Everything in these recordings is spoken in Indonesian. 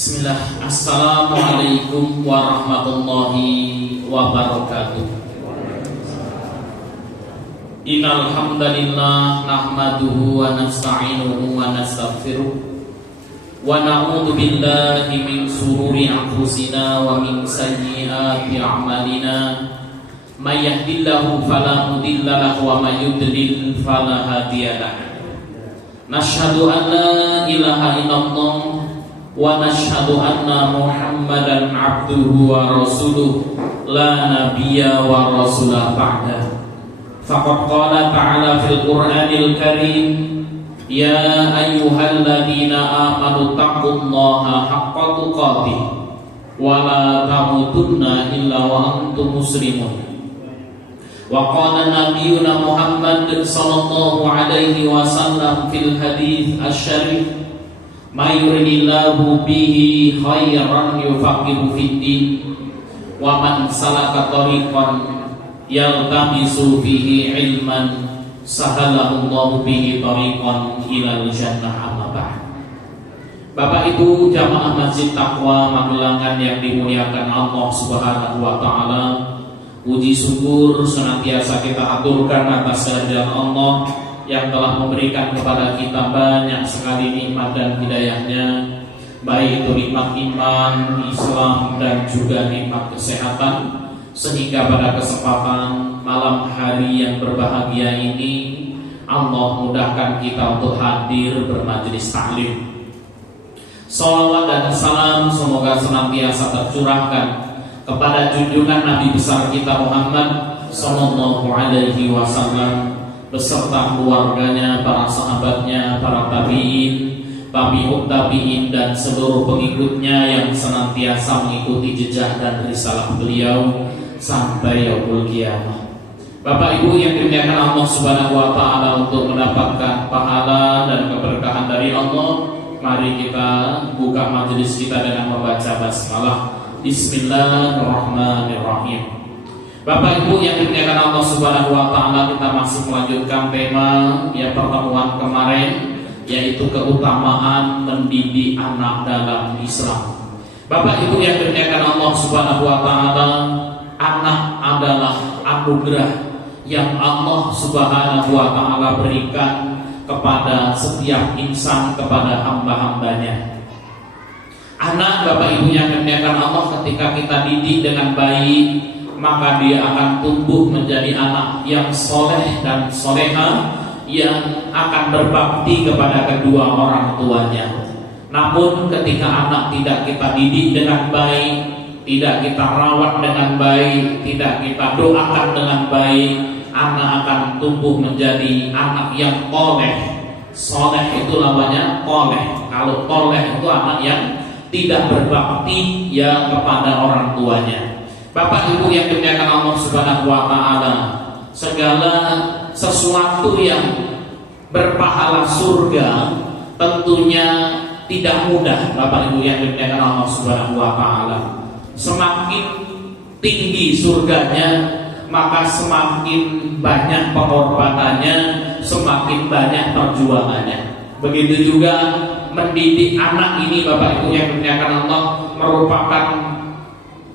Bismillah. Assalamualaikum warahmatullahi wabarakatuh. Innal hamdalillah nahmaduhu wa nasta'inuhu wa nastaghfiruh wa na'udzu billahi min shururi anfusina wa min sayyiati a'malina. May yahdihillahu fala mudilla lahu wa may yudlil fala hadiya lahu. Nashhadu an la ilaha illallah wa nashhadu anna Muhammadan abduhu wa rasuluh la nabiyya wa rasulah ba'da. Faqad qala ta'ala fil Qur'anil Karim, ya ayyuhalladzina amanu taqullaha haqqa tuqatih wa la tamutunna illa wa antum muslimun. Wa qala nabiyyuna Muhammad sallallahu alaihi wasallam fil hadits asy-syarif, may yuridillahu bihi khairan yufaqihu fid-din wa man salaka tariqan yaltamisu fihi ilman sahalallahu bihi tariqan ilal jannah. Amma ba'd. Bapak Ibu jamaah Masjid Taqwa Magelangan yang dimuliakan Allah Subhanahu wa taala, puji syukur senantiasa kita aturkan atas kehadirat Allah yang telah memberikan kepada kita banyak sekali nikmat dan hidayahnya, baik itu nikmat iman, Islam, dan juga nikmat kesehatan, sehingga pada kesempatan malam hari yang berbahagia ini Allah mudahkan kita untuk hadir bermajelis taklim. Salawat dan salam semoga senantiasa tercurahkan kepada junjungan Nabi besar kita Muhammad sallallahu alaihi wasallam beserta keluarganya, para sahabatnya, para tabi'in, tabi'ut tabi'in, dan seluruh pengikutnya yang senantiasa mengikuti jejak dan risalah beliau sampai yaumul qiyamah. Bapak Ibu yang dimuliakan Allah Subhanahu wa taala, untuk mendapatkan pahala dan keberkahan dari Allah, mari kita buka majelis kita dengan membaca basmalah. Bismillahirrahmanirrahim. Bapak Ibu yang dimuliakan Allah Subhanahu wa taala, kita masih melanjutkan tema yang pertemuan kemarin, yaitu keutamaan mendidik anak dalam Islam. Bapak Ibu yang dimuliakan Allah Subhanahu wa taala, anak adalah anugerah yang Allah Subhanahu wa taala berikan kepada setiap insan, kepada hamba-hambanya. Anak, Bapak Ibu yang dimuliakan Allah, ketika kita didik dengan baik, maka dia akan tumbuh menjadi anak yang soleh dan soleha, yang akan berbakti kepada kedua orang tuanya. Namun ketika anak tidak kita didik dengan baik, tidak kita rawat dengan baik, tidak kita doakan dengan baik, anak akan tumbuh menjadi anak yang toleh. Soleh itu namanya toleh. Kalau toleh itu anak yang tidak berbakti ya kepada orang tuanya. Bapak Ibu yang dimuliakan Allah Subhanahu wa taala, segala sesuatu yang berpahala surga tentunya tidak mudah. Bapak Ibu yang dimuliakan Allah Subhanahu wa taala, semakin tinggi surganya, maka semakin banyak pengorbanannya, semakin banyak perjuangannya. Begitu juga mendidik anak ini, Bapak Ibu yang dimuliakan Allah, merupakan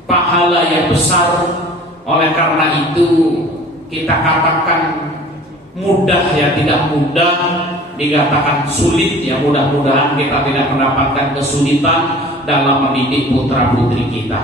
pahala yang besar. Oleh karena itu kita katakan mudah ya tidak mudah, dikatakan sulit ya mudah-mudahan kita tidak mendapatkan kesulitan dalam mendidik putra putri kita.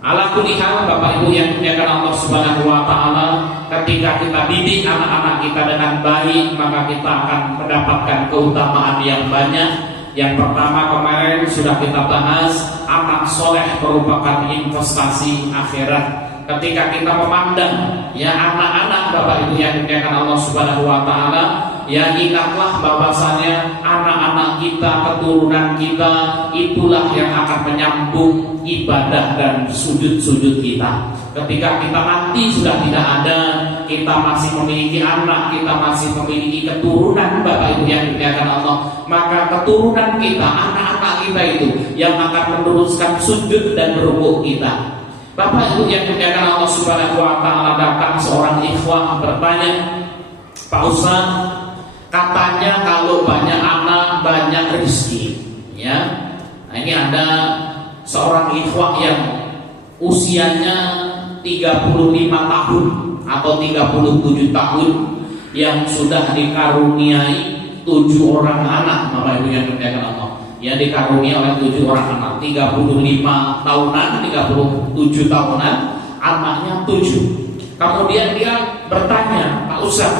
Ala kulli hal, Bapak Ibu yang dimuliakan Allah Subhanahu wa taala, ketika kita didik anak-anak kita dengan baik, maka kita akan mendapatkan keutamaan yang banyak. Yang pertama kemarin sudah kita bahas, anak soleh merupakan investasi akhirat. Ketika kita memandang ya anak-anak, Bapak Ibu yang dimuliakan Allah Subhanahu wa taala, ya ingatlah bahwasanya anak-anak kita, keturunan kita, itulah yang akan menyambung ibadah dan sujud-sujud kita. Ketika kita nanti sudah tidak ada, kita masih memiliki anak, kita masih memiliki keturunan, Bapak Ibu yang dimuliakan Allah, maka keturunan kita, anak-anak kita itu yang akan meneruskan sujud dan rukuk kita. Bapak Ibu yang dimuliakan Allah Subhanahu wa taala, datang seorang ikhwah bertanya, Pak Ustaz, katanya kalau banyak anak banyak rezeki, ya. Nah, ini ada seorang ikhwah yang usianya 35 tahun atau 37 tahun yang sudah dikaruniai 7 orang anak, Bapak Ibu yang dimuliakan Allah. Ya, dikaruniai oleh 7 orang anak, 35 tahunan, 37 tahunan, anaknya 7. Kemudian dia bertanya, Pak Ustaz,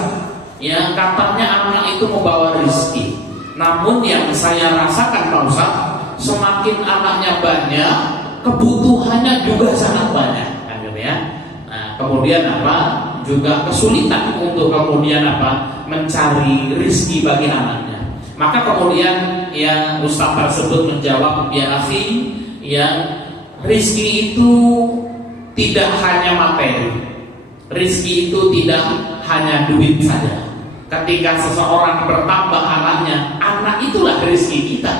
ya katanya anak itu membawa rezeki. Namun yang saya rasakan Pak Ustaz, semakin anaknya banyak, kebutuhannya juga sangat banyak, kan gitu ya. Nah, kemudian apa? Juga kesulitan untuk kemudian apa? Mencari rezeki bagi anaknya. Maka kemudian ya Ustaz tersebut menjawab, ya akhi, ya rezeki itu tidak hanya materi. Rezeki itu tidak hanya duit saja. Ketika seseorang bertambah anaknya, anak itulah rezeki kita.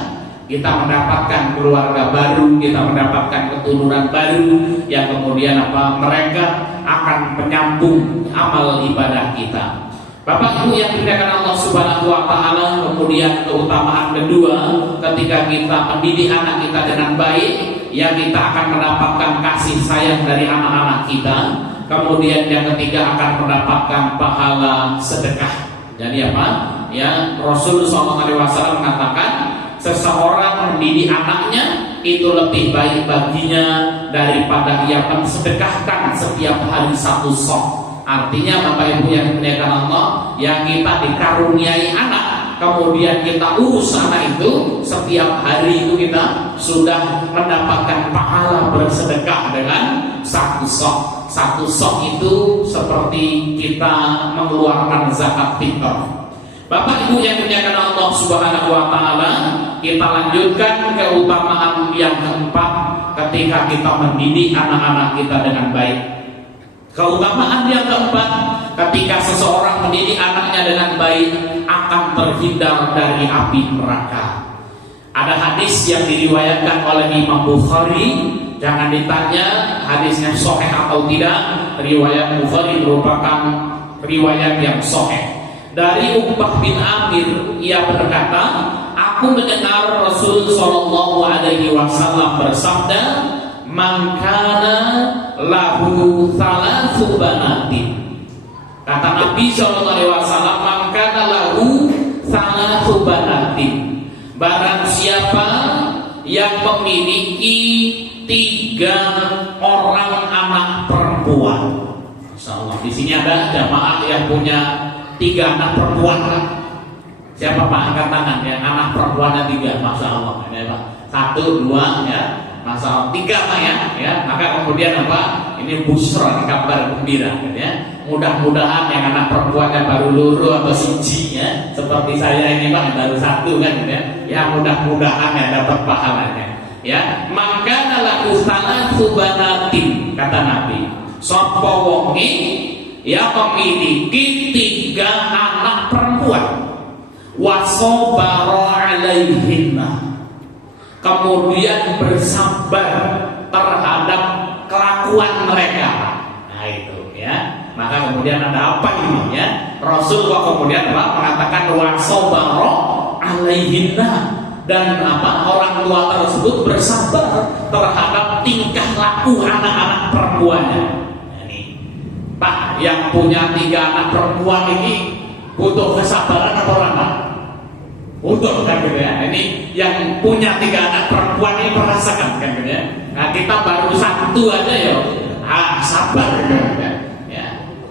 Kita mendapatkan keluarga baru, kita mendapatkan keturunan baru yang kemudian apa? Mereka akan menyambung amal ibadah kita. Bapak Ibu yang dimuliakan Allah Subhanahu wa taala, kemudian keutamaan kedua, ketika kita mendidik anak kita dengan baik, ya kita akan mendapatkan kasih sayang dari anak-anak kita. Kemudian yang ketiga akan mendapatkan pahala sedekah. Jadi apa? Ya Rasulullah SAW mengatakan, seseorang mendidik anaknya itu lebih baik baginya daripada ia mensedekahkan setiap hari 1 sok. Artinya Bapak Ibu yang dimuliakan Allah, yang kita dikaruniai anak, kemudian kita urus anak itu, setiap hari itu kita sudah mendapatkan pahala bersedekah dengan 1 sok. 1 sok itu seperti kita mengeluarkan zakat fitrah. Bapak Ibu yang dimuliakan Allah Subhanahu wa taala, kita lanjutkan keutamaan yang keempat ketika kita mendidik anak-anak kita dengan baik. Keutamaan yang keempat, ketika seseorang mendidik anaknya dengan baik akan terhindar dari api neraka. Ada hadis yang diriwayatkan oleh Imam Bukhari. Jangan ditanya hadisnya sahih atau tidak. Riwayat Bukhari merupakan riwayat yang sahih. Dari Uqbah bin Amir, ia berkata, aku mendengar Rasul Shallallahu Alaihi Wasallam bersabda, man kana lahu thalathu banatin. Kata Nabi Shallallahu Alaihi Wasallam, man kana lahu thalathu banatin. Barang siapa yang memiliki 3 orang anak perempuan. Insyaallah di sini ada jamaah yang punya 3 anak perempuan. Siapa Pak? Angkat tangan ya. Anak perempuannya 3, Masya Allah. Ya, Pak. 1, 2 ya. Masya Allah. 3 Pak ya. Maka kemudian apa? Ini busra, kabar gembira ya. Mudah-mudahan yang anak perempuannya baru luru atau siji ya, seperti saya ini Pak baru 1 kan ya. Ya mudah-mudahan ya dapat pahalanya. Ya, maka laku salatu banatin, kata Nabi. Sapa wonge ya memiliki 3 anak perempuan. Wasobara alaihinna. Kemudian bersabar terhadap kelakuan mereka. Nah itu ya. Maka kemudian ada apa ini ya? Rasulullah kemudian mengatakan wasobara alaihinna. Dan apa orang tua tersebut bersabar terhadap tingkah laku anak-anak perempuannya. Ini Pak yang punya 3 anak perempuan ini butuh kesabaran atau apa? Butuh kan gitu ya. Ini yang punya 3 anak perempuan ini merasakan kan gitu ya. Nah kita baru 1 aja ya, sabar gitu ya.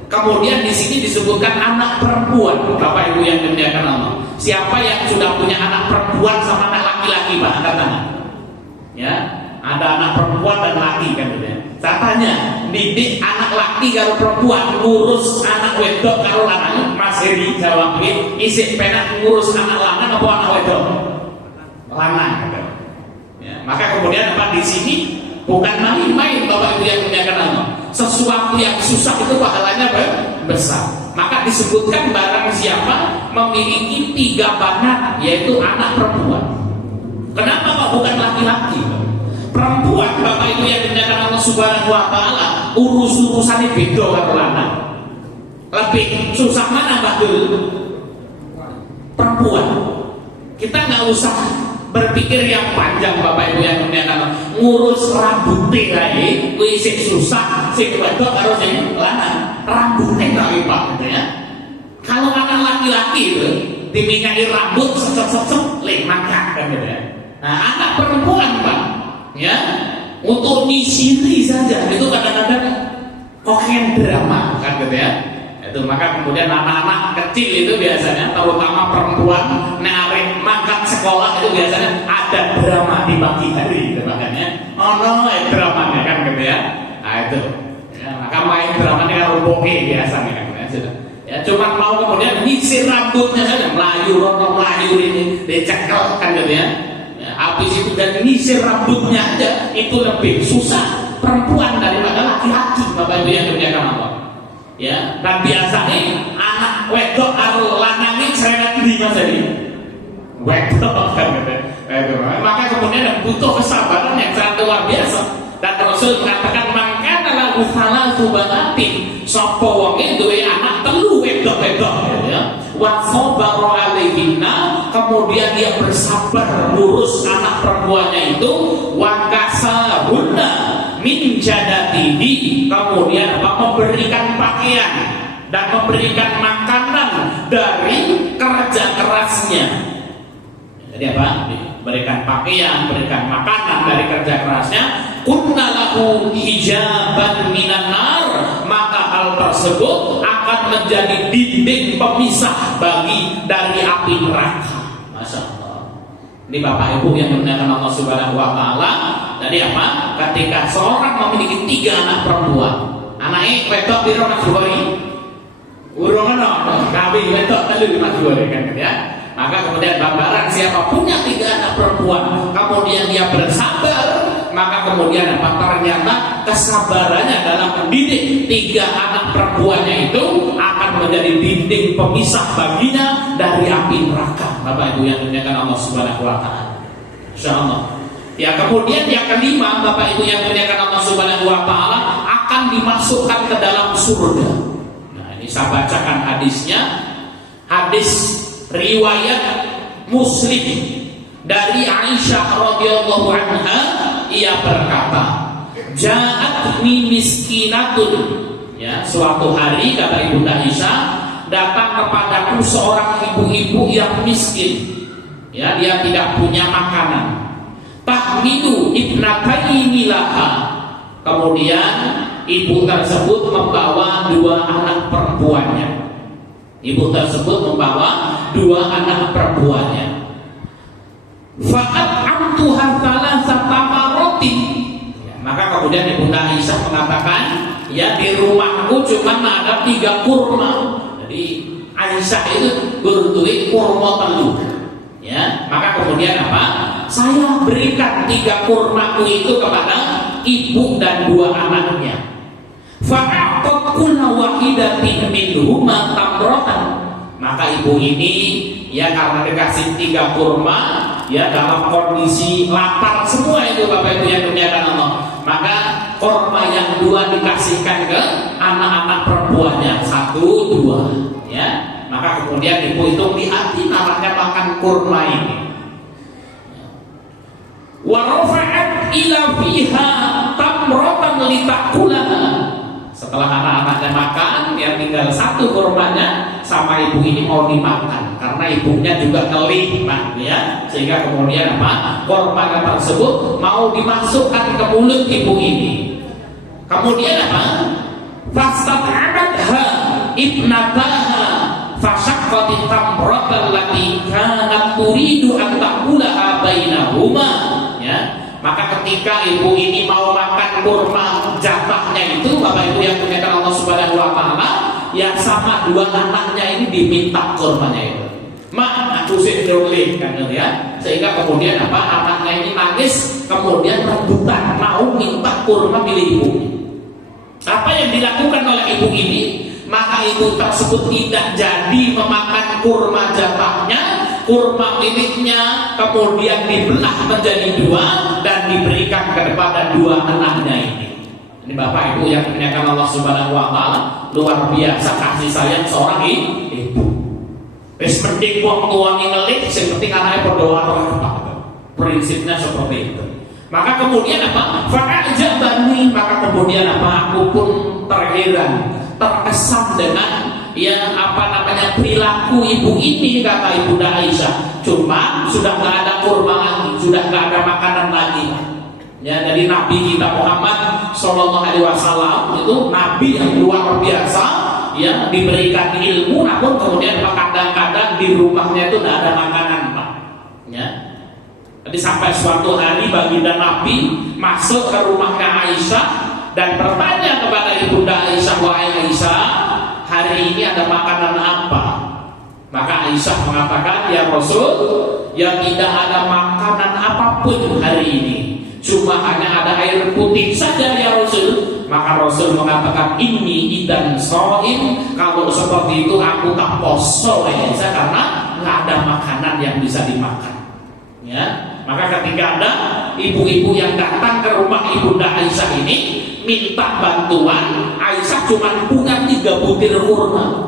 Kemudian di sini disebutkan anak perempuan, Bapak Ibu yang dimuliakan Allah. Siapa yang sudah punya anak perempuan sama anak laki-laki, Pak? Angkat tangan. Ya, ada anak perempuan dan laki kan gitu ya. Saya tanya, didik anak laki kalau perempuan, ngurus anak wedok kalau lanang, Mas Heri jawab ini, isik penak ngurus anak lanang apa anak wedok? Lanang gitu. Ya, maka kemudian apa di sini bukan main-main Bapak Ibu yang dimuliakan Allah. Sesuatu yang susah itu pahalanya besar. Maka disebutkan barang siapa memiliki 3 banat, yaitu anak perempuan. Kenapa kok bukan laki-laki? Perempuan Bapak Ibu yang dimuliakan Allah Subhanahu wa taala, urus-urusannya beda karo lanang. Lebih susah mana Mbak Dul? Perempuan. Kita nggak usah berpikir yang panjang Bapak Ibu yang kemudian ngurus rambutnya lagi, kuwi sing susah, sing wedok harus sing lanang, rambutnya lagi Pak gitu ya. Kalau anak laki-laki itu diminyaki rambut sesek-sesek lek mangkat kan gitu ya. Nah, anak perempuan Pak, ya, untuk nyisiri saja itu kadang-kadang koken drama kan gitu ya. Itu maka kemudian anak-anak kecil itu biasanya terutama perempuan narik makan sekolah itu biasanya ada drama di pagi hari gitu, makanya dramanya kan gitu ya. Nah itu ya, maka main dramanya kan rupoke biasanya kan gitu ya. Cuma mau kemudian nyisir rambutnya saja, melayu ini dicekel kan gitu ya. Habis itu dan nyisir rambutnya aja itu lebih susah perempuan daripada laki-laki Bapak Ibu yang dimuliakan Allah. Ya, dan biasanya anak wedok atau lanangin seret di Mas Edi. Wedok kan gitu. Maka kemudian butuh kesabaran yang sangat luar biasa. Dan Rasul mengatakan mangkana lahu thalathu banatin, sapa wonge duwe anak telu wedok-wedok ya. Wa sabara alaihinna, kemudian dia bersabar ngurus anak perempuannya itu, wa kasahunna min jadatihi, kemudian memberikan pakaian dan memberikan makanan dari kerja kerasnya. Jadi apa? Berikan pakaian, berikan makanan dari kerja kerasnya. Kunna lahu hijaban minan nar, maka hal tersebut akan menjadi dinding pemisah bagi dari api neraka. Masya Allah. Ini Bapak Ibu yang dimuliakan Allah Subhanahu Wa Taala. Jadi apa? Ketika seorang memiliki 3 anak perempuan, anaknya wedok di rumah Bukhari, urung ana kawin wedok telu di Mas Bukhari kan ya. Maka kemudian barang siapa punya 3 anak perempuan, kemudian dia bersabar, maka kemudian apa? Ternyata kesabarannya dalam mendidik 3 anak perempuannya itu akan menjadi dinding pemisah baginya dari api neraka. Bapak Ibu yang dimuliakan Allah Subhanahu Wa Taala. Insyaallah. Ya, kemudian yang kelima, Bapak Ibu yang dimuliakan Allah Subhanahu Wa Taala, akan dimasukkan ke dalam surga. Nah, ini saya bacakan hadisnya. Hadis riwayat Muslim dari Aisyah radhiyallahu anha, ia berkata, "Ja'at miskinatun." Ya, suatu hari kata Ibunda Aisyah, datang kepadaku seorang ibu-ibu yang miskin. Ya, dia tidak punya makanan. Tahmilu ibnataini laha. Kemudian ibu tersebut membawa 2 anak perempuannya. Ibu tersebut membawa 2 anak perempuannya. Fa'at amtuha thalatha maratin. Maka kemudian Ibunda Aisyah mengatakan, ya di rumahku cuma ada 3 kurma. Jadi Aisyah itu berduit kurma telu. Ya, maka kemudian apa? Saya berikan 3 kurmaku itu kepada ibu dan 2 anaknya. Fa'aqat kulla wahidatin minhuma tamratan. Maka ibu ini ya karena dikasih 3 kurma, ya dalam kondisi lapar semua itu Bapak Ibu yang dimuliakan Allah. Maka kurma yang 2 dikasihkan ke anak-anak perempuannya, 1, 2, ya. Maka kemudian ibu itu di hati namanya makan kurma ini. Wa rafa'at ila fiha tamratan litakulaha. Setelah anak-anaknya makan, ya tinggal 1 kurmanya sama ibu ini mau dimakan karena ibunya juga kelih, ya, sehingga kemudian apa? Kurma tersebut mau dimasukkan ke mulut ibu ini. Kemudian apa? Fastat'amatha ibnataha fashaqqatit tamratan allati kanat turidu an ta'kulaha bainahuma. Ya. Maka ketika ibu ini mau makan kurma jatahnya itu, Bapak Ibu yang dimuliakan Allah Subhanahu Wa Taala, ya sama 2 anaknya ini diminta kurmanya itu. Mak, aku sih doleh kan ya. Sehingga kemudian apa? Anaknya ini nangis, kemudian rebutan mau minta kurma milik ibu. Apa yang dilakukan oleh ibu ini? Maka ibu tersebut tidak jadi memakan kurma jatahnya, kurma miliknya kemudian dibelah menjadi 2 dan diberikan kepada 2 anaknya ini. Ini Bapak Ibu yang dimuliakan Allah Subhanahu Wa Taala, luar biasa kasih sayang seorang ibu. Wis mending wong tuane ngelit, sing penting anake padha waras. Prinsipnya seperti itu. Maka kemudian apa? Fa'ajabani, maka kemudian apa? Aku pun terheran, terkesan dengan yang perilaku ibu ini, kata Ibunda Aisyah. Cuma sudah nggak ada kurma lagi, sudah nggak ada makanan lagi. Ya, jadi Nabi kita Muhammad Shallallahu Alaihi Wasallam itu Nabi yang luar biasa, ya, diberikan ilmu, namun kemudian kadang-kadang di rumahnya itu tidak ada makanan, Pak. Ya. Jadi sampai suatu hari baginda Nabi masuk ke rumahnya Aisyah dan bertanya kepada Ibunda Aisyah, wahai Aisyah, hari ini ada makanan apa? Maka Aisyah mengatakan, ya Rasul, ya tidak ada makanan apapun hari ini, cuma hanya ada air putih saja ya Rasul. Maka Rasul mengatakan, ini idan so'im, kalau seperti itu aku tak poso ya Aisyah, karena nggak ada makanan yang bisa dimakan. Ya, maka ketika ada ibu-ibu yang datang ke rumah Ibunda Aisyah ini minta bantuan, Aisyah cuma punya 3 butir kurma.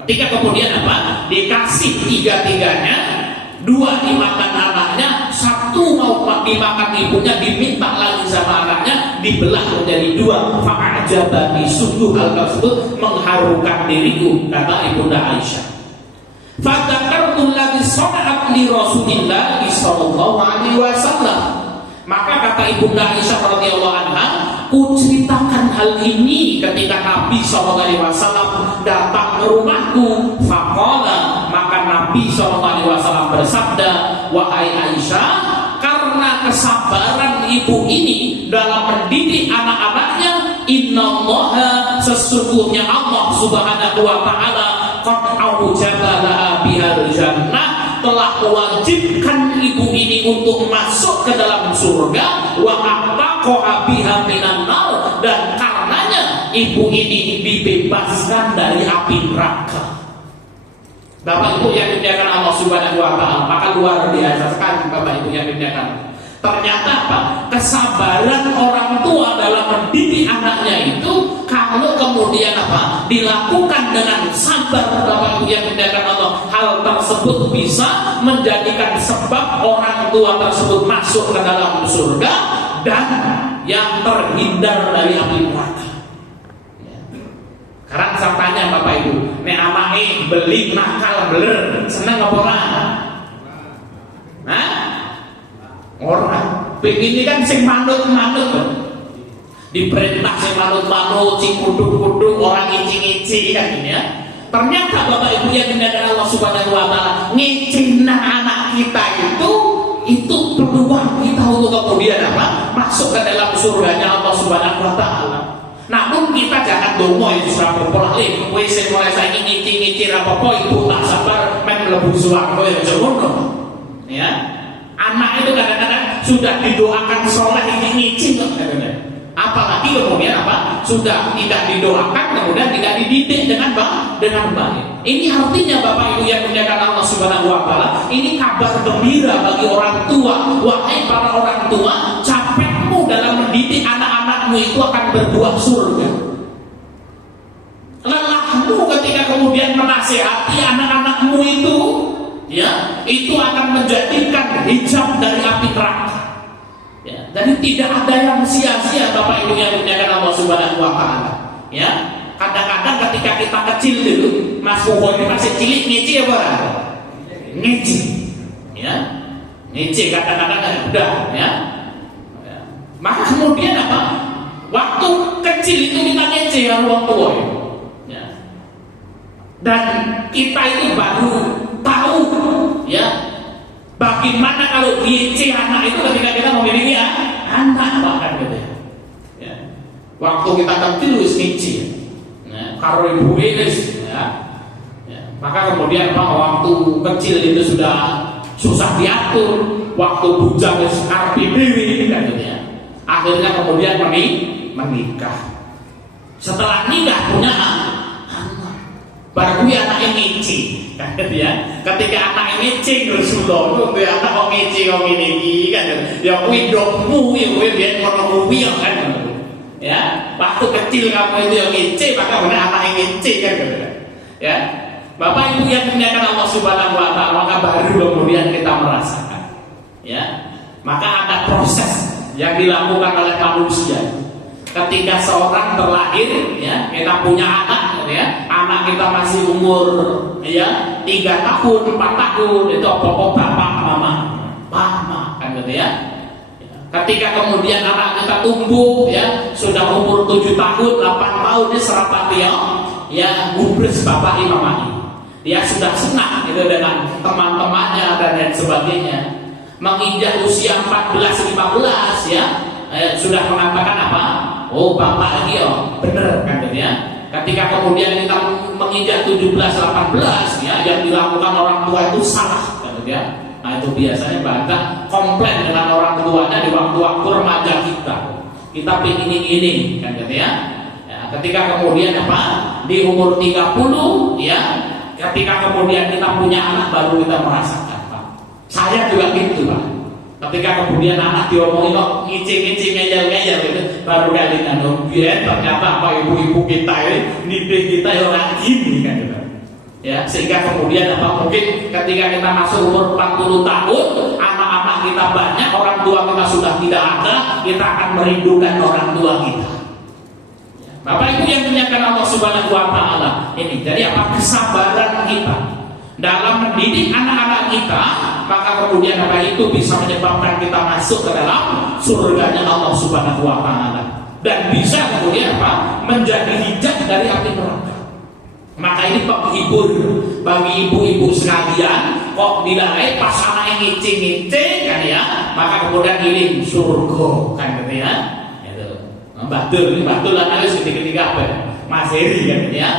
Ketika kemudian apa? Dikasih 3-3-nya, 2 dimakan anaknya, 1 mau dimakan ibunya, diminta lagi sama anaknya, dibelah menjadi 2. Fa'ajabani, sungguh hal tersebut mengharukan diriku, kata Ibunda Aisyah. Fadzakartu alladzi sana'at li Rasulillah sallallahu alaihi wasallam. Maka kata Ibunda Aisyah radhiyallahu anha, ku ceritakan hal ini ketika Nabi sallallahu alaihi wasallam datang ke rumahku. Faqala, maka Nabi sallallahu alaihi wasallam bersabda, wahai Aisyah, karena kesabaran ibu ini dalam mendidik anak-anaknya, innallaha, sesungguhnya Allah Subhanahu wa taala qad aujaba laha bihal jannah, telah mewajibkan ibu ini untuk masuk ke dalam surga, wa aqtaqa biha minan nar, dan karenanya ibu ini dibebaskan dari api neraka. Bapak Ibu yang dimuliakan Allah Subhanahu wa taala, maka luar biasa sekali Bapak Ibu yang dimuliakan. Ternyata apa? Kesabaran orang tua dalam mendidik anaknya itu, kalau kemudian apa? Dilakukan dengan sabar Bapak Ibu yang dimuliakan Allah, hal tersebut bisa menjadikan sebab orang tua tersebut masuk ke dalam surga dan yang terhindar dari api neraka. Sekarang saya tanya Bapak Ibu, nek amake beli nakal beler, seneng apa ora? Hah? Ora. Begini kan sing manut-manut. Diperintah sing manut-manut, sing kuduk-kuduk, orang ngici-ngici kan ini ya. Ternyata Bapak Ibu yang dimuliakan Allah Subhanahu wa taala, ngicina anak kita itu peluang kita untuk kemudian apa? Masuk ke dalam surganya Allah Subhanahu wa taala. Namun kita jangan dongo itu sudah berpolah wis mulai saiki ngici-ngici apa-apa ibu tak sabar men mlebu swarga ya ngono. Ya. Anak itu kadang-kadang sudah didoakan soleh ngici kok kadang-kadang. Apalagi kemudian apa? Sudah tidak didoakan kemudian tidak dididik dengan baik. Ini artinya Bapak Ibu yang dimuliakan Allah Subhanahu wa taala, ini kabar gembira bagi orang tua. Wahai para orang tua, capekmu dalam mendidik anak-anakmu itu akan berbuah surga. Lelahmu ketika kemudian menasihati anak-anakmu itu, ya, itu akan menjadikan hijab dari api neraka. Ya, jadi tidak ada yang sia-sia Bapak Ibu yang dimuliakan Allah Subhanahu wa taala. Ya, kadang-kadang ketika kita kecil dulu, Mas Fuho ini masih cilik ngeci apa? Ngeci. Ya. Ngeci kadang-kadang udah, ya. Maka kemudian apa? Waktu kecil itu kita ngeci orang tua. Ya. Dan kita itu baru tahu, ya, bagaimana kalau ngeci anak itu ketika kita memiliki anak bahkan gitu ya. Waktu kita kecil wis ngeci, ya, karo ibu wis, ya. Maka kemudian Pak, waktu kecil itu sudah susah diatur, waktu bujang wis arep dewi kan gitu ya. Akhirnya kemudian menikah. Setelah nikah punya anak, baru anaknya ngeci. Kan ya, ketika anak ngeci Rasulullah, kuwi anak kok ngeci kok ngene iki kan ya kuwi ndokmu ya kuwi biyen kono kuwi kan. Ya, waktu kecil kamu itu yang ngeci, maka benar anak yang ngeci kan gitu. Ya. Bapak Ibu yang dimuliakan Allah Subhanahu wa taala, maka baru kemudian kita merasakan. ya, maka ada proses yang dilakukan oleh manusia. Ketika seorang terlahir, ya, kita punya anak, ya, anak kita masih umur, ya, 3 tahun, 4 tahun, itu pokok bapak, mama, kan gitu ya. Ketika kemudian anak kita tumbuh, ya, sudah umur 7 tahun, 8 tahun, dia serata dia, ya, gubris bapak mama. Dia sudah senang gitu dengan teman-temannya dan lain sebagainya. Menginjak usia 14-15, ya, sudah mengatakan apa? Oh, bapak dia bener, kan gitu ya. Ketika kemudian kita menginjak 17-18, ya, yang dilakukan orang tua itu salah, kan gitu ya. Nah, itu biasanya banyak komplain dengan orang tuanya di waktu-waktu remaja kita. Kita pengen ini, kan gitu ya. Ketika kemudian apa? Di umur 30, ya, ketika kemudian kita punya anak baru kita merasakan, Pak. Saya juga gitu, Pak. Ketika kemudian anak diomongin kok ngicing-ngicing ngeyel-ngeyel gitu, baru kali biar ternyata apa ibu-ibu kita ini kita orang gini, kan gitu. Ya, sehingga kemudian apa mungkin ketika kita masuk umur 40 tahun, anak-anak kita banyak, orang tua kita sudah tidak ada, kita akan merindukan orang tua kita. Bapak Ibu yang dimuliakan Allah Subhanahu wa taala. Ini jadi apa kesabaran kita dalam mendidik anak-anak kita, maka kemudian apa itu bisa menyebabkan kita masuk ke dalam surganya Allah Subhanahu wa taala dan bisa kemudian apa menjadi hijab dari api neraka. Maka ini penghibur bagi ibu-ibu sekalian, kok dilai pas anaknya ngicing-ngicing, kan ya, maka kemudian ini surga, kan gitu ya. Batul lah harus ketika apa? Mas Heri, kan ya.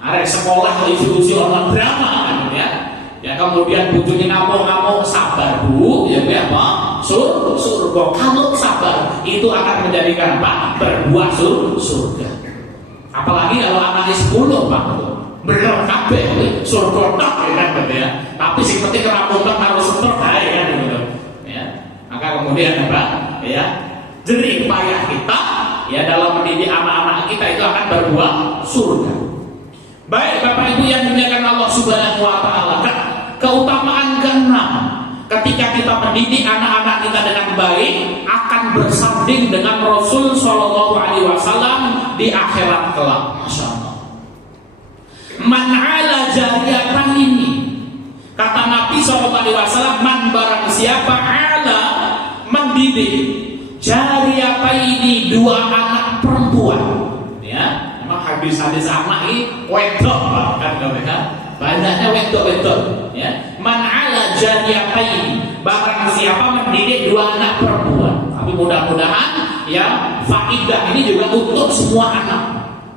Ada sekolah uji online drama, kan ya. Ya kemudian butuhnya ngamuk-ngamuk, sabar Bu, ya apa? Surga. Kalau sabar itu akan menjadikan Pak berbuah surga. Apalagi kalau anaknya 10, Pak. Bener kabeh surga tak, kan ya. Tapi sing penting rambutan harus seter bae, kan gitu. Ya. Maka kemudian apa? Ya, jerih payah kita, ya, dalam mendidik anak-anak kita itu akan berbuah surga. Baik Bapak Ibu yang dimuliakan Allah Subhanahu wa taala, keutamaan ke-6 ketika kita mendidik anak-anak kita dengan baik akan bersanding dengan Rasul sallallahu alaihi wasallam di akhirat kelak. Masya Allah. Man ala jariyatan ini, kata Nabi sallallahu alaihi wasallam, man barang siapa ala mendidik jariyataini, 2 anak perempuan, ya. Memang hadis-hadis anak ini wedok, kan mereka banyaknya wedok, ya. Man ala jariyataini, barang siapa mendidik 2 anak perempuan. Tapi mudah-mudahan ya faidah ini juga untuk semua anak,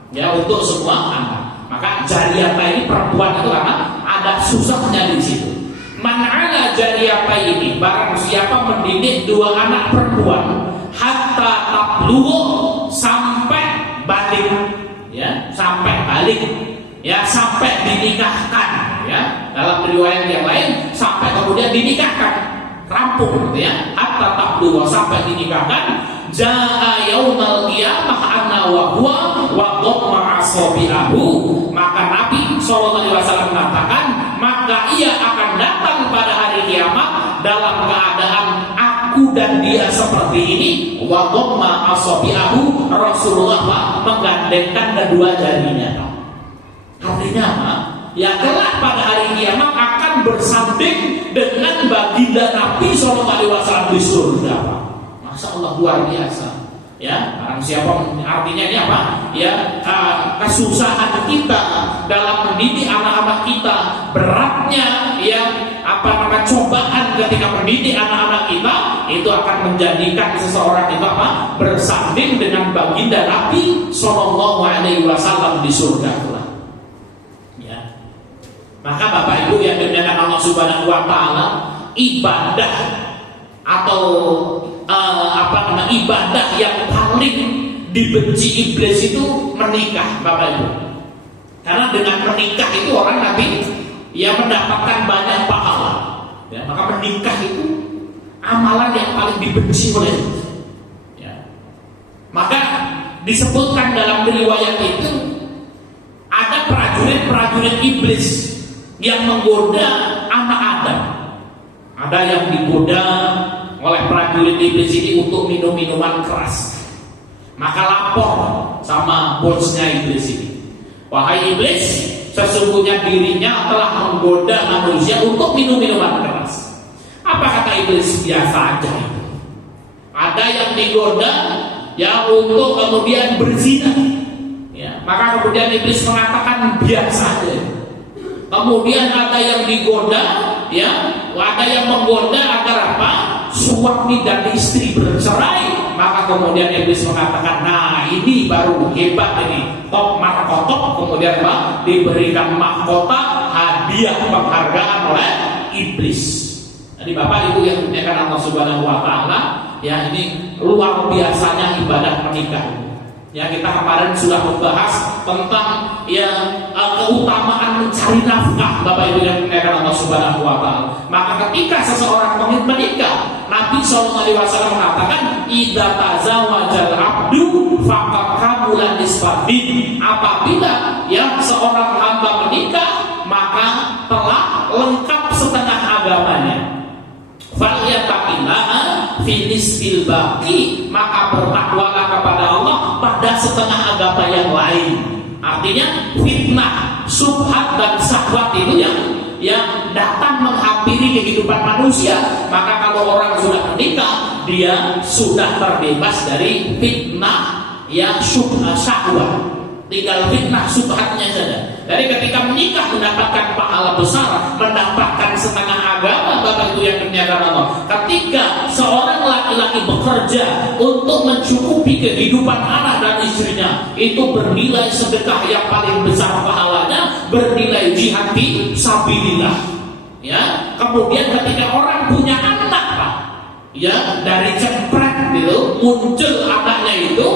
ya, untuk semua anak. Maka jariyataini perempuan itu karena ada susahnya di situ. Man ala jariyataini, barang siapa mendidik 2 anak perempuan hatta tablughu, sampai balik, ya, sampai balik, ya, sampai dinikahkan, ya. Dalam riwayat yang lain sampai kemudian dinikahkan, rampung, gitu ya. Hatta tablughu, sampai dinikahkan. Jaa yaumal qiyamah anna wa huwa wa dhamma asabi'ahu, maka Nabi sallallahu alaihi wasallam mengatakan, maka ia akan datang pada hari kiamat dalam keadaan aku dan dia seperti ini, wa dhamma asabi'ahu, Rasulullah menggandengkan kedua jarinya. Artinya apa? Ya, kelak pada hari kiamat akan bersanding dengan baginda Nabi sallallahu alaihi wasallam di surga. Masya Allah, luar biasa, ya. Barang siapa, artinya ini apa? Ya, kesusahan kita dalam mendidik anak-anak kita, beratnya, ya, cobaan ketika mendidik anak-anak kita, itu akan menjadikan seseorang itu apa? Bersanding dengan baginda Nabi sallallahu alaihi wasallam di surga. Ya. Maka Bapak Ibu yang dimuliakan Allah Subhanahu wa taala, ibadah atau ibadah yang paling dibenci iblis itu menikah, Bapak Ibu. Karena dengan menikah itu orang nanti ya mendapatkan banyak pahala. Ya, maka menikah itu amalan yang paling dibenci oleh iblis. Ya. Maka disebutkan dalam riwayat itu ada prajurit-prajurit iblis yang menggoda anak Adam. Ada yang digoda oleh prajurit iblis ini untuk minum minuman keras. Maka lapor sama bosnya iblis ini, wahai iblis, sesungguhnya dirinya telah menggoda manusia untuk minum minuman keras. Apa kata iblis? Biasa aja itu. Ada yang digoda ya untuk kemudian berzina, ya, maka kemudian iblis mengatakan biasa aja. Kemudian ada yang digoda, ya, ada yang menggoda agar apa? Suami dan istri bercerai. Maka kemudian iblis mengatakan, nah ini baru hebat ini, top markotop. Kemudian apa? Diberikan mahkota, hadiah penghargaan oleh iblis. Jadi Bapak Ibu yang dimuliakan Allah Subhanahu Wa Taala, ya ini luar biasanya ibadah menikah. Ya, kita kemarin sudah membahas tentang yang keutamaan mencari nafkah, Bapak Ibu yang dimuliakan Allah Subhanahu Wa Taala. Maka ketika seseorang menikah, Nabi SAW mengatakan, idza tazawwajal abdu faqad kamula nisfadin. Apabila yang seorang hamba menikah, maka telah lengkap setengah agamanya. Falyattaqillaha fi nisfil baqi, maka bertakwalah kepada Allah pada setengah agama yang lain. Artinya fitnah, subhat dan syahwat itu yang datang menghampiri kehidupan manusia. Maka kalau orang sudah menikah, dia sudah terbebas dari fitnah yang syahwat. Tinggal fitnah subhatnya saja. Jadi ketika menikah mendapatkan pahala besar, mendapatkan setengah agama, Bapak Ibu yang dimuliakan Allah. Ketika seorang laki-laki bekerja untuk mencukupi kehidupan anak dan istrinya, itu bernilai sedekah yang paling besar pahalanya, bernilai jihad fi sabilillah. Ya, kemudian ketika orang punya anak, Pak, ya, dari cempret itu muncul anaknya itu,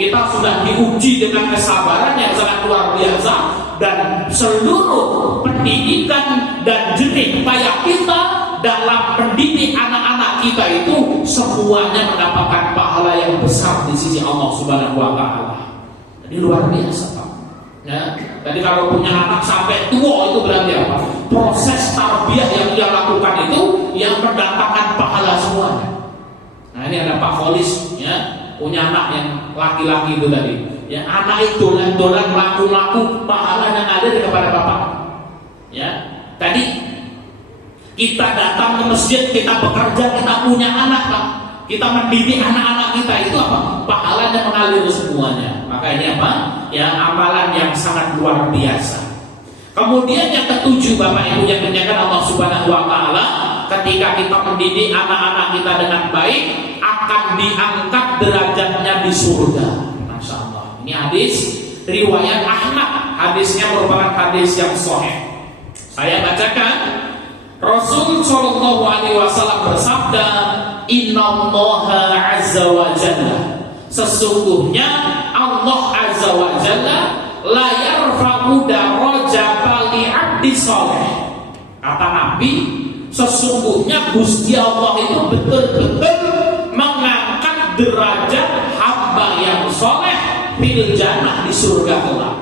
kita sudah diuji dengan kesabaran yang sangat luar biasa, dan seluruh pendidikan dan jerih payah kita dalam mendidik anak-anak kita itu semuanya mendapatkan pahala yang besar di sisi Allah Subhanahu Wa Taala. Jadi luar biasa, Pak. Ya, jadi kalau punya anak sampai tua itu berarti apa? Proses tarbiyah yang dia lakukan itu yang mendatangkan pahala semuanya. Nah, ini ada Pak Folis, ya, punya anak yang laki-laki itu tadi, ya, anak itu dolan-dolan melaku-laku, pahala yang ada kepada bapak. Ya, tadi kita datang ke masjid, kita bekerja, kita punya anak, Pak, kita mendidik anak-anak kita, itu apa? Pahalanya mengalir semuanya. Maka ini apa? Ya, amalan yang sangat luar biasa. Kemudian yang ketujuh, Bapak Ibu yang dimuliakan Allah Subhanahu Wa Taala, ketika kita mendidik anak-anak kita dengan baik, akan diangkat derajatnya di surga. Masya Allah. Ini hadis riwayat Ahmad. Hadisnya merupakan hadis yang sahih. Saya bacakan. Rasul Shallallahu Alaihi Wasallam bersabda, Innallaha azza wa jalla, sesungguhnya Allah azza wa jalla la yarfa'u darajata li 'abdi shalih. Kata Nabi, sesungguhnya Gusti Allah itu betul-betul mengangkat derajat hamba yang soleh fil jannah, di surga kelak.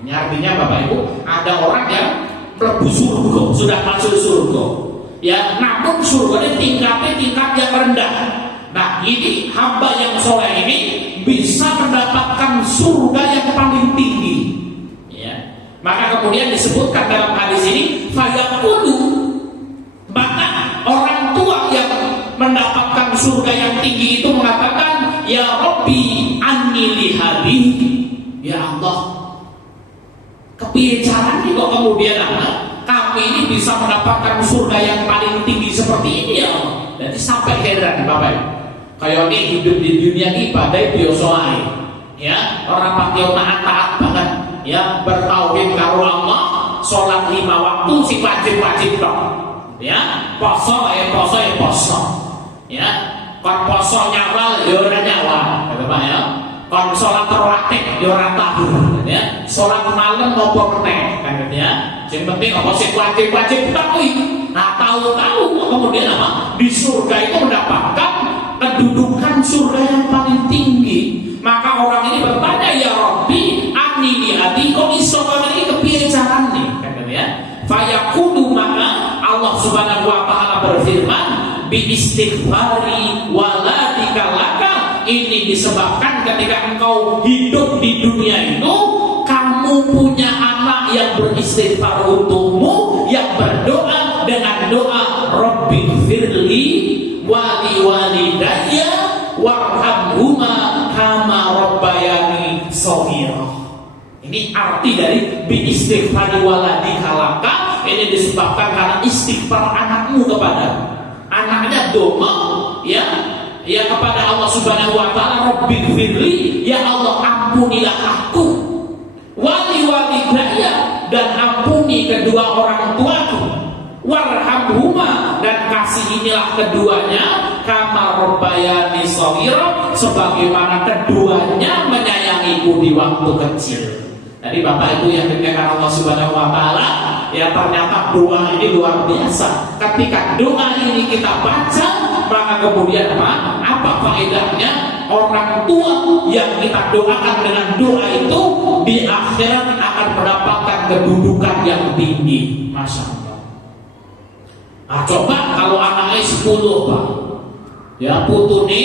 Ini artinya Bapak Ibu, ada orang yang mlebu surga, sudah masuk surga, ya, namun surganya tingkatnya tingkat yang rendah. Nah, ini hamba yang soleh ini bisa mendapatkan surga yang paling tinggi, ya. Maka kemudian disebutkan dalam hadis ini, fayaqulu, maka orang tua yang mendapatkan surga yang tinggi itu mengatakan, ya Rabbi anni li hadhihi, ya Allah, kepiye caranya kok kemudian kami ini bisa mendapatkan surga yang paling tinggi seperti ini, ya Allah. Jadi sampai heran, Bapak Ibu. Kayak ini hidup di dunia ini badai biasa ae, ya, orang pati taat banget, ya, bertauhid karo Allah, sholat 5 waktu si wajib-wajib tok, ya, poso poso, ya, kon poso nyawal ya ora nyawal, kata Pak, ya, kon sholat rawatib ya ora tahur, ya, sholat malam ngopo meneh, kan, ya, yang penting apa sih wajib-wajib tok kuwi. Nah, tahu-tahu kemudian apa? Di surga itu mendapatkan kedudukan surga yang paling tinggi. Maka orang ini bertanya, ya Rabbi anni li hadi, kok iso ini kepiye carane, kan, ya. Fayaqulu, maka Allah Subhanahu wa taala berfirman, istighfari waladika laka. Ini disebabkan ketika engkau hidup di dunia itu, kamu punya anak yang beristighfar untukmu, yang berdoa dengan doa Rabbighfirli wali walidayya warhamhuma kama rabbayani shaghira. Ini arti dari bi istighfari waladika laka. Ini disebabkan karena istighfar anakmu kepada anaknya doa, ya kepada Allah Subhanahu wa taala, Rabbighfirli, ya Allah ampunilah aku, wali walidayya, dan ampuni kedua orang tuaku, warhamhuma, dan kasihinilah keduanya, kama rabbayani shaghira, sebagaimana keduanya menyayangiku di waktu kecil. Jadi Bapak Ibu yang dimuliakan Allah Subhanahu wa taala, ya ternyata doa ini luar biasa. Ketika doa ini kita baca, maka kemudian apa faedahnya? Orang tua yang kita doakan dengan doa itu di akhirat akan mendapatkan kedudukan yang tinggi. Masya Allah. Nah, coba kalau anaknya 10 Pak, ya putune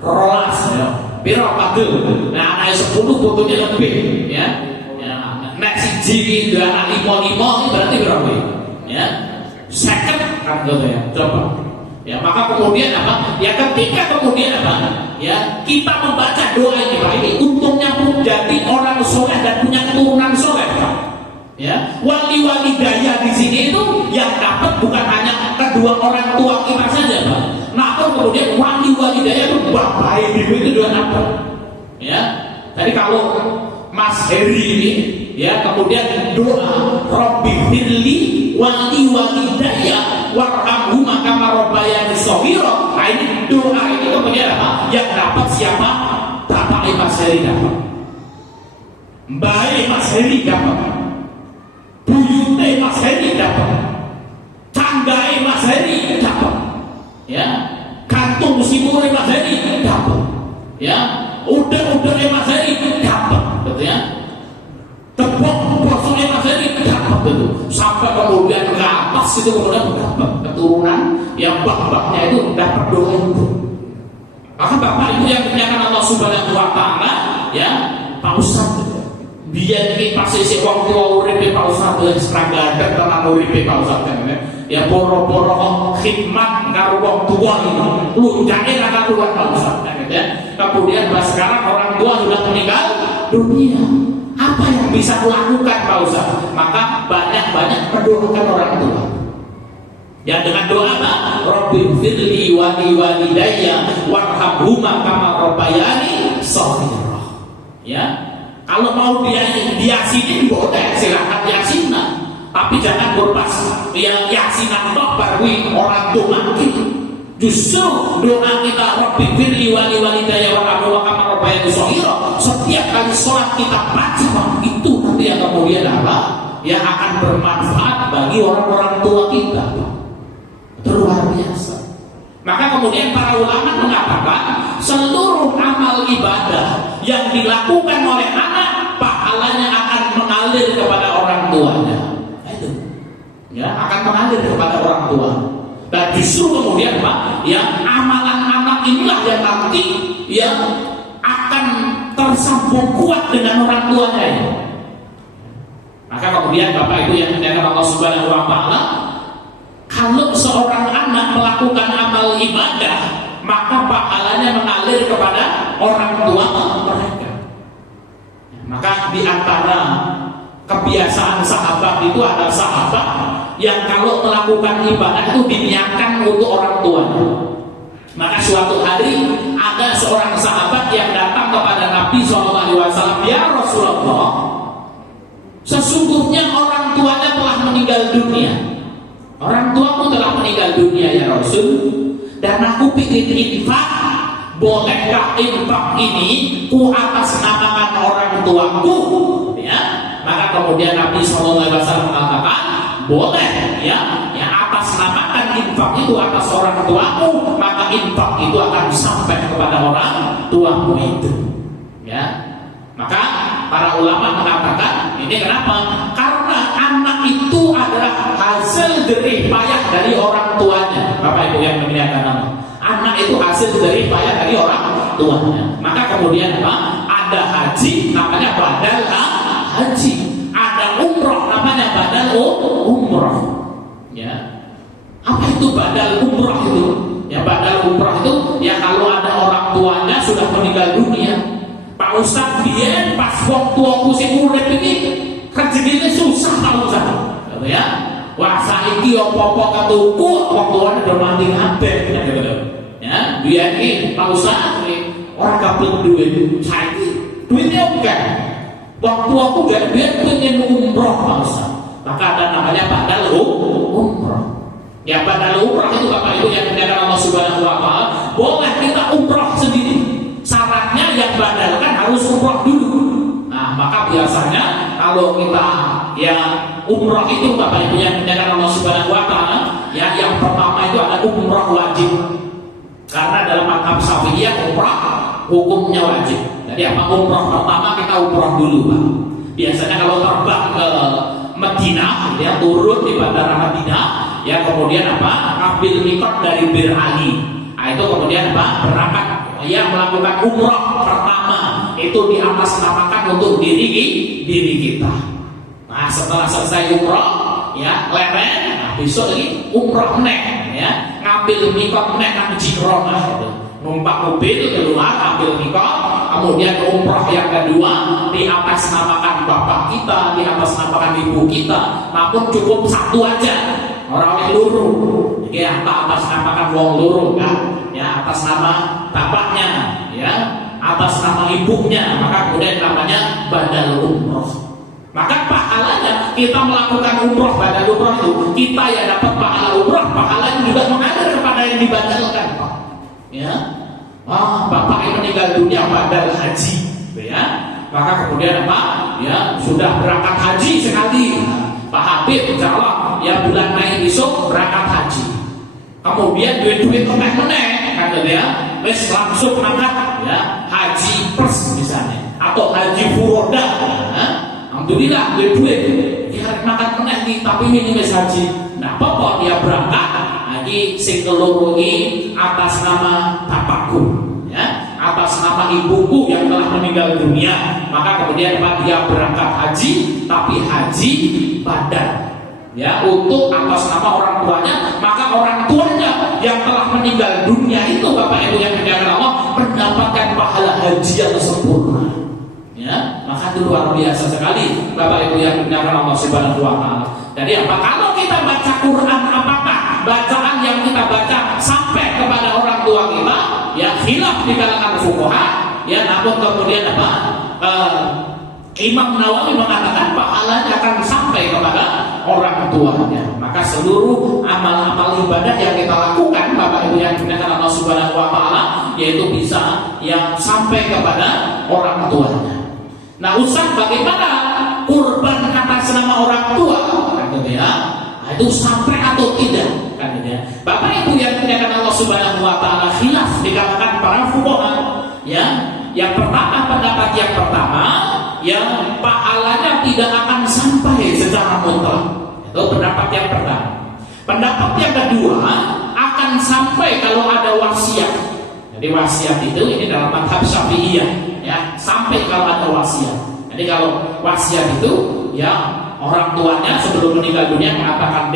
rolas ya, piro padel. Nah anaknya 10 putunya lebih, ya. Nek siji anak 5 berarti berapa? Ya, second kan gitu ya. Coba. Ya, maka kemudian apa? Ya ketika kemudian apa? Ya, kita membaca doa ini, Pak, ini untungnya pun jadi orang soleh dan punya keturunan soleh, Pak. Ya, wali walidayya di sini itu yang dapat bukan hanya kedua orang tua kita saja, Pak. Nah, kemudian wali walidayya itu bapak ibu itu juga dapat. Ya, jadi kalau Mas Heri ini, ya kemudian doa Rabbighfirli wali walidayya warhamhuma kama rabbayani shaghira. Nah ini doa ini kemudian apa? Yang dapat siapa? Bapak Mas Heri dapat, Mbak Mas Heri dapat, buyute Mas Heri dapat, tanggae Mas Heri dapat, ya kantung simure Mas Heri dapat, ya udah Mas Heri dapat, betul ya. Tepuk bosone Mas Heri dapat itu, sampai kemudian ke atas itu kemudian dapat keturunan yang bak-baknya itu dapat doa itu. Maka Bapak Ibu yang dimuliakan Allah Subhanahu wa taala, ya Pak Ustaz, biar ini pasti si wong tua uripe Pak Ustaz wis stragada tenan uripe Pak Ustaz kan ya, boro-boro khidmat karo wong tua ini lunjake kata keluar Pak Ustaz kan ya. Kemudian sekarang orang tua sudah meninggal dunia, apa yang bisa kulakukan Pak Ustaz? Maka banyak-banyak mendoakan orang tua. Ya dengan doa apa? Rabbighfirli wali walidayya warhamhuma kama rabbayani shaghira. Ya. Kalau mau diasinin boleh, silakan diasinan. Tapi jangan berpas yang yasinan tok baru orang tua kita. Justru doa kita Rabbighfirli wali walidayya warhamhuma kama rabbayani shaghira, setiap kali sholat kita baca itu nanti yang kemudian apa? Yang akan bermanfaat bagi orang-orang tua kita. Luar biasa. Maka kemudian para ulama mengatakan seluruh amal ibadah yang dilakukan oleh anak, pahalanya akan mengalir kepada orang tuanya. Itu, ya akan mengalir kepada orang tua. Dan justru kemudian Pak, ya amalan anak inilah yang nanti yang akan tersambung kuat dengan orang tuanya. Ya. Maka kemudian Bapak Ibu yang dimuliakan Allah Subhanahu wa taala, kalau seorang anak melakukan amal ibadah, maka pahalanya mengalir kepada orang tua mereka. Maka di antara kebiasaan sahabat itu ada sahabat yang kalau melakukan ibadah itu diniatkan untuk orang tuanya. Maka suatu hari ada seorang sahabat yang datang kepada Nabi SAW, ya Rasulullah, sesungguhnya orang tuanya telah meninggal dunia. Orang tuaku telah meninggal dunia ya Rasul, dan aku pikir infak, bolehkah infak ini ku atas namakan orang tuaku? Ya, maka kemudian Nabi SAW mengatakan boleh, ya atas namakan infak itu atas orang tuamu, maka infak itu akan sampai kepada orang tuamu itu. Ya, maka para ulama mengatakan ini kenapa? Karena anak itu adalah hasil jerih payah dari orang tuanya. Bapak Ibu yang memuliakan Allah, anak itu hasil jerih payah dari orang tuanya. Maka kemudian apa? Ada haji namanya badal haji, ada umroh namanya badal umroh. Ya, apa itu badal umroh itu? Ya, badal umroh itu ya kalau ada orang tuanya sudah meninggal dunia. Pak Ustadz, dia pas waktu aku si urip ini rezekinya susah Pak Ustadz, gitu ya. Wah saiki opo-opo katuku waktu ada mati kabeh, gitu. Ya, dia ini Pak Ustadz orang kabeh duit, saiki duitnya enggak. Waktu aku gak duit pengen umroh Pak Ustadz, maka ada namanya badal umroh. Ya, badal umroh itu Bapak Ibu yang dimuliakan Allah Subhanahu wa Ta'ala, boleh kita umroh sendiri. Syaratnya yang badal kan harus umroh dulu. Nah, maka biasanya kalau kita ya umroh itu Bapak Ibu yang dimuliakan Allah Subhanahu wa Ta'ala, ya yang pertama itu ada umroh wajib. Karena dalam mazhab Syafi'iyah umroh hukumnya wajib. Jadi apa? Umroh pertama kita umroh dulu, Pak. Biasanya kalau terbang ke Madinah, ya turun di bandara Madinah, ya kemudian apa? Ambil mikot dari Bir Ali. Nah, itu kemudian apa? Berangkat ya melakukan umroh pertama itu di atas namakan untuk diri kita. Nah, setelah selesai umroh ya leren, nah besok ini umroh meneh ya, ngambil mikot meneh nang Jikrona itu. Numpak mobil keluar ambil mikot, kemudian umroh yang kedua di atas namakan bapak kita, di atas namakan ibu kita, namun cukup satu aja, orang luru ya, atas namakan wong luru kan ya, atas nama bapaknya ya, atas nama ibunya, maka kemudian namanya badal umroh. Maka pahalanya kita melakukan umroh, badal umroh itu kita ya dapat pahala umroh, pahalanya juga mengalir kepada yang dibadalkan, Pak. Ya, bapak yang meninggal dunia badal haji, ya. Maka kemudian apa? Ya sudah berangkat haji sekali, Pak Habib, insya Allah ya bulan Mei besok berangkat haji. Kemudian duit-duit meneh kan ya, wes langsung angkat ya haji plus misalnya atau haji furoda. Ya. Alhamdulillah duit-duit dia makan meneh nih, tapi minus haji. Nah, apa dia berangkat lagi sing kelurungi atas nama bapakku ya, atas nama ibuku yang telah meninggal dunia, maka kemudian apa? Dia berangkat haji, tapi haji badal ya, untuk atas nama orang tuanya, maka orang tuanya yang telah meninggal dunia itu Bapak Ibu yang dimuliakan Allah mendapatkan pahala haji yang sempurna ya. Maka itu luar biasa sekali Bapak Ibu yang dimuliakan Allah Subhanahu wa Ta'ala. Jadi apa? Kalau kita baca Quran, apakah bacaan yang kita baca sampai kepada orang tua kita ya, khilaf di kalangan fuqaha ya, namun kemudian apa? Imam Nawawi mengatakan pahalanya akan sampai kepada orang tuanya. Maka seluruh amal-amal ibadah yang kita lakukan Bapak Ibu yang dimuliakan Allah Subhanahu wa Ta'ala, yaitu bisa yang sampai kepada orang tuanya. Nah, Ustaz, bagaimana kurban atas nama orang tua? Kan ya, itu sampai atau tidak? Kan ya. Bapak Ibu yang dimuliakan Allah Subhanahu wa Ta'ala, khilaf di kalangan para fuqaha ya. Yang pertama, pendapat yang pertama yang pahalanya tidak akan sampai secara mutlak. Itu pendapat yang pertama. Pendapat yang kedua, akan sampai kalau ada wasiat. Jadi wasiat itu ini dalam mazhab Syafi'iyah ya, sampai kalau ada wasiat. Jadi kalau wasiat itu ya, orang tuanya sebelum meninggal dunia mengatakan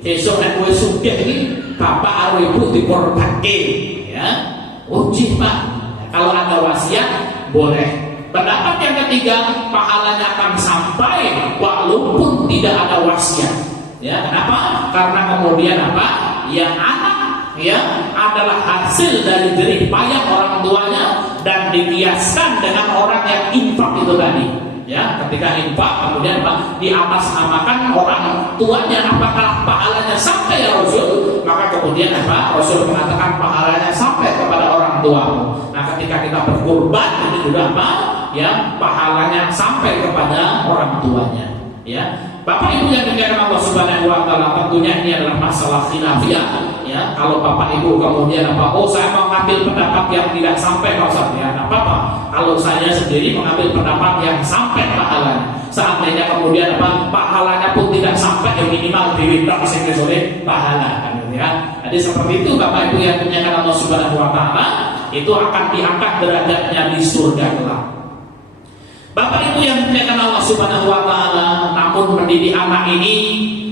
besok nek kowe sugih iki bapak karo ibu dikorbanke ya. Uji Pak. Kalau ada wasiat boleh. Pendapat yang ketiga, pahalanya akan sampai walaupun tidak ada wasiat. Ya, kenapa? Karena kemudian apa? Yang anak ya adalah hasil dari jerih payah orang tuanya dan dikiaskan dengan orang yang infak itu tadi. Ya, ketika infak kemudian apa? Di atas namakan orang tuanya, apakah pahalanya sampai ya Rasul? Maka kemudian apa? Rasul mengatakan pahalanya sampai kepada orang tuamu. Nah, ketika kita berkurban itu juga apa? Ya, pahalanya sampai kepada orang tuanya. Ya, Bapak Ibu yang dimuliakan Allah Subhanahu wa Ta'ala, tentunya ini adalah masalah khilafiyah ya kalau bapak ibu kemudian apa, oh saya mau mengambil pendapat yang tidak sampai Pak Ustaz, ya tidak apa-apa kalau saya sendiri mengambil pendapat yang sampai pahalanya. Seandainya kemudian apa pahalanya pun tidak sampai, ya minimal diwidak oleh pahala kan, ya. Jadi seperti itu bapak ibu yang dimuliakan Allah Subhanahu wa taala, itu akan diangkat derajatnya di surga kelak. Bapak ibu yang dimuliakan Allah Subhanahu wa taala, namun mendidik anak ini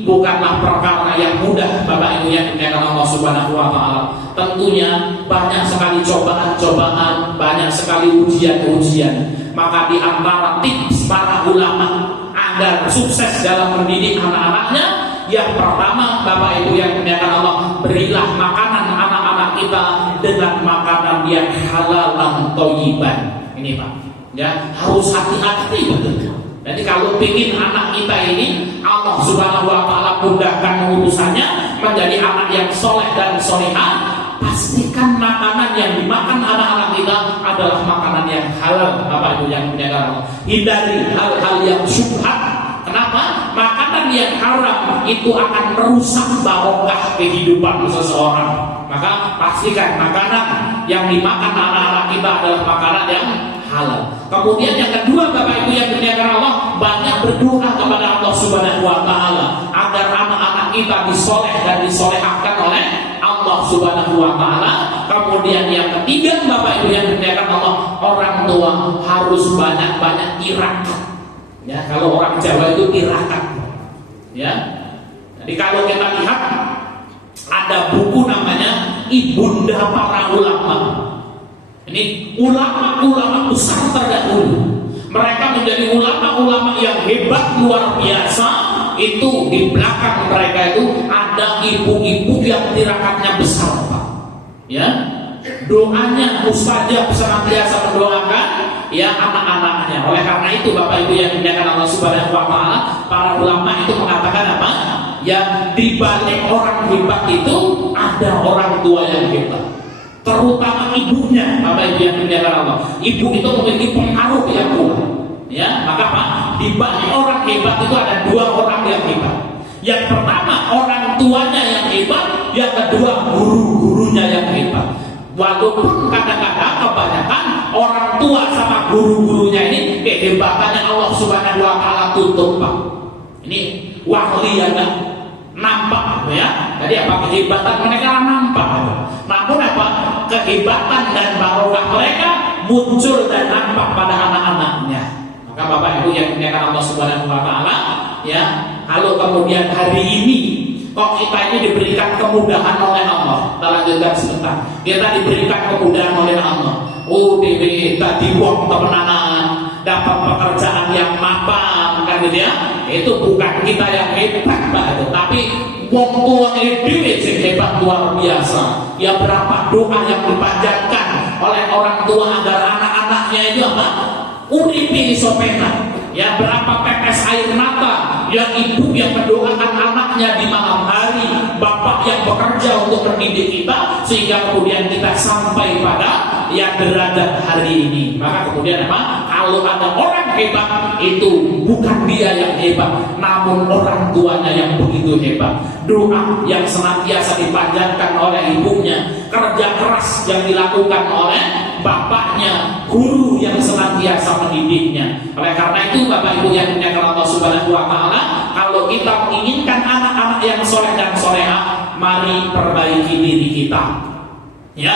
bukanlah perkara yang mudah bapak ibu yang dimuliakan Allah Subhanahu wa taala. Tentunya banyak sekali cobaan-cobaan, banyak sekali ujian-ujian. Maka di antara tips para ulama agar sukses dalam mendidik anak-anaknya, yang pertama bapak ibu yang dimuliakan Allah, berilah makanan anak-anak kita dengan makanan yang halal dan thayyiban. Ini Pak, ya harus hati-hati betul. Jadi kalau ingin anak kita ini Allah Subhanahu wa taala mudahkan urusannya menjadi anak yang soleh dan solehah, pastikan makanan yang dimakan anak-anak kita adalah makanan yang halal bapak ibu yang dimuliakan Allah. Hindari hal-hal yang syubhat. Kenapa? Makanan yang haram itu akan merusak barokah kehidupan seseorang. Maka pastikan makanan yang dimakan anak-anak kita adalah makanan yang halal. Kemudian yang kedua bapak ibu yang dimuliakan Allah, banyak berdoa kepada Allah Subhanahu wa taala agar anak-anak kita disoleh dan disolehkan oleh Allah Subhanahu wa taala. Kemudian yang ketiga bapak ibu yang dimuliakan Allah, orang tua harus banyak-banyak tirakat. Ya, kalau orang Jawa itu tirakat. Ya. Jadi kalau kita lihat ada buku namanya Ibunda Para Ulama. Ini ulama-ulama besar terdahulu. Mereka menjadi ulama-ulama yang hebat luar biasa. Itu di belakang mereka itu ada ibu-ibu yang tirakatnya besar, Pak. Ya, doanya mustajab, senantiasa mendoakan ya anak-anaknya. Oleh karena itu bapak ibu yang dimuliakan Allah Subhanahu wa taala, para ulama itu mengatakan apa? Ya, di balik orang hebat itu ada orang tua yang hebat. Terutama ibunya, bapak ibu yang dimuliakan Allah. Ibu itu memiliki pengaruh yang kuat. Ya, maka Pak, di balik orang hebat itu ada dua orang yang hebat. Yang pertama orang tuanya yang hebat, yang kedua guru-gurunya yang hebat. Walaupun kadang-kadang kebanyakan orang tua sama guru-gurunya ini kehebatannya Allah Subhanahu wa taala tutup, Pak. Ini wali yang enggak nampak ya. Jadi apa kehebatan mereka nampak. Namun apa kehebatan dan barokah mereka muncul dan nampak pada anak-anaknya. Maka Bapak Ibu yang dimuliakan Allah Subhanahu wa taala, ya, kalau kemudian hari ini kok kita ini diberikan kemudahan oleh Allah, kita lanjutkan sebentar. Kita diberikan kemudahan oleh Allah. Oh, tadi wong temenanan, dapat pekerjaan yang mapan, kan gitu ya. Itu bukan kita yang hebat, Pak, tapi wong tua ini dewe sing hebat luar biasa. Ya berapa doa yang dipanjatkan oleh orang tua agar anak-anaknya itu apa? Uripi sopena. Ya berapa tetes air mata yang ibu yang mendoakan anaknya di malam hari, bapak yang bekerja untuk mendidik kita sehingga kemudian kita sampai pada ya derajat hari ini. Maka kemudian apa? Kalau ada orang hebat itu bukan dia yang hebat, namun orang tuanya yang begitu hebat. Doa yang senantiasa dipanjatkan oleh ibunya, kerja keras yang dilakukan oleh bapaknya, guru yang senantiasa mendidiknya. Oleh karena itu Bapak Ibu yang dimuliakan Allah Subhanahu wa taala, kalau kita menginginkan anak-anak yang soleh dan solehah, mari perbaiki diri kita. Ya,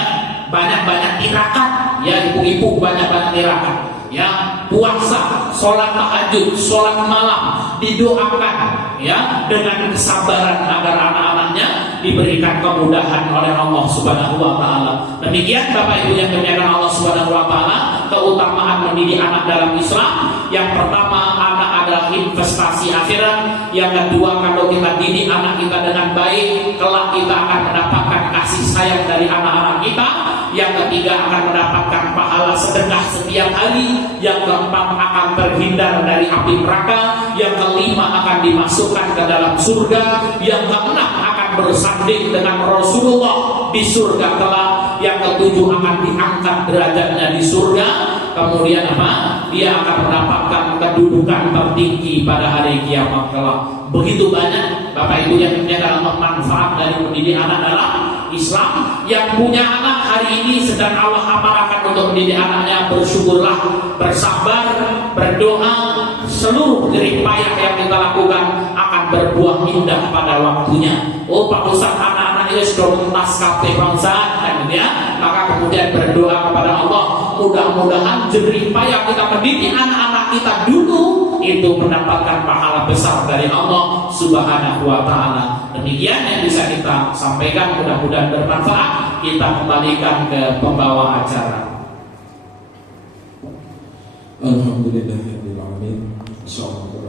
banyak-banyak tirakat, ya ibu-ibu banyak-banyak tirakat. Ya, puasa, sholat tahajud, sholat malam, didoakan ya dengan kesabaran agar anak-anaknya diberikan kemudahan oleh Allah Subhanahu wa taala. Demikian Bapak Ibu yang dimuliakan Allah Subhanahu wa taala, keutamaan mendidik anak dalam Islam. Yang pertama, anak adalah investasi akhirat. Yang kedua, kalau kita didik anak kita dengan baik, kelak kita akan mendapatkan kasih sayang dari anak-anak kita. Yang ketiga, akan mendapatkan pahala sedekah setiap hari. Yang keempat, akan terhindar dari api neraka. Yang kelima, akan dimasukkan ke dalam surga. Yang keenam, akan bersanding dengan Rasulullah di surga kelak. Yang ketujuh, akan diangkat derajatnya di surga. Kemudian apa? Dia akan mendapatkan kedudukan tertinggi pada hari kiamat kelak. Begitu banyak Bapak Ibu yang dimuliakan Allah manfaat dari mendidik anak dalam Islam yang punya anak hari ini sedang Allah amanahkan untuk mendidik anaknya, bersyukurlah, bersabar, berdoa. Seluruh jerih payah yang kita lakukan akan berbuah indah pada waktunya. Oh Pak Ustaz, anak-anak ini sudah mentas kabeh Pak Ustaz, kan gitu ya. Maka kemudian berdoa kepada Allah, mudah-mudahan jerih payah kita mendidik anak-anak kita dulu itu mendapatkan pahala besar dari Allah Subhanahu wa taala. Demikian yang bisa kita sampaikan, mudah-mudahan bermanfaat. Kita kembalikan ke pembawa acara. Alhamdulillahirabbil alamin. Insyaallah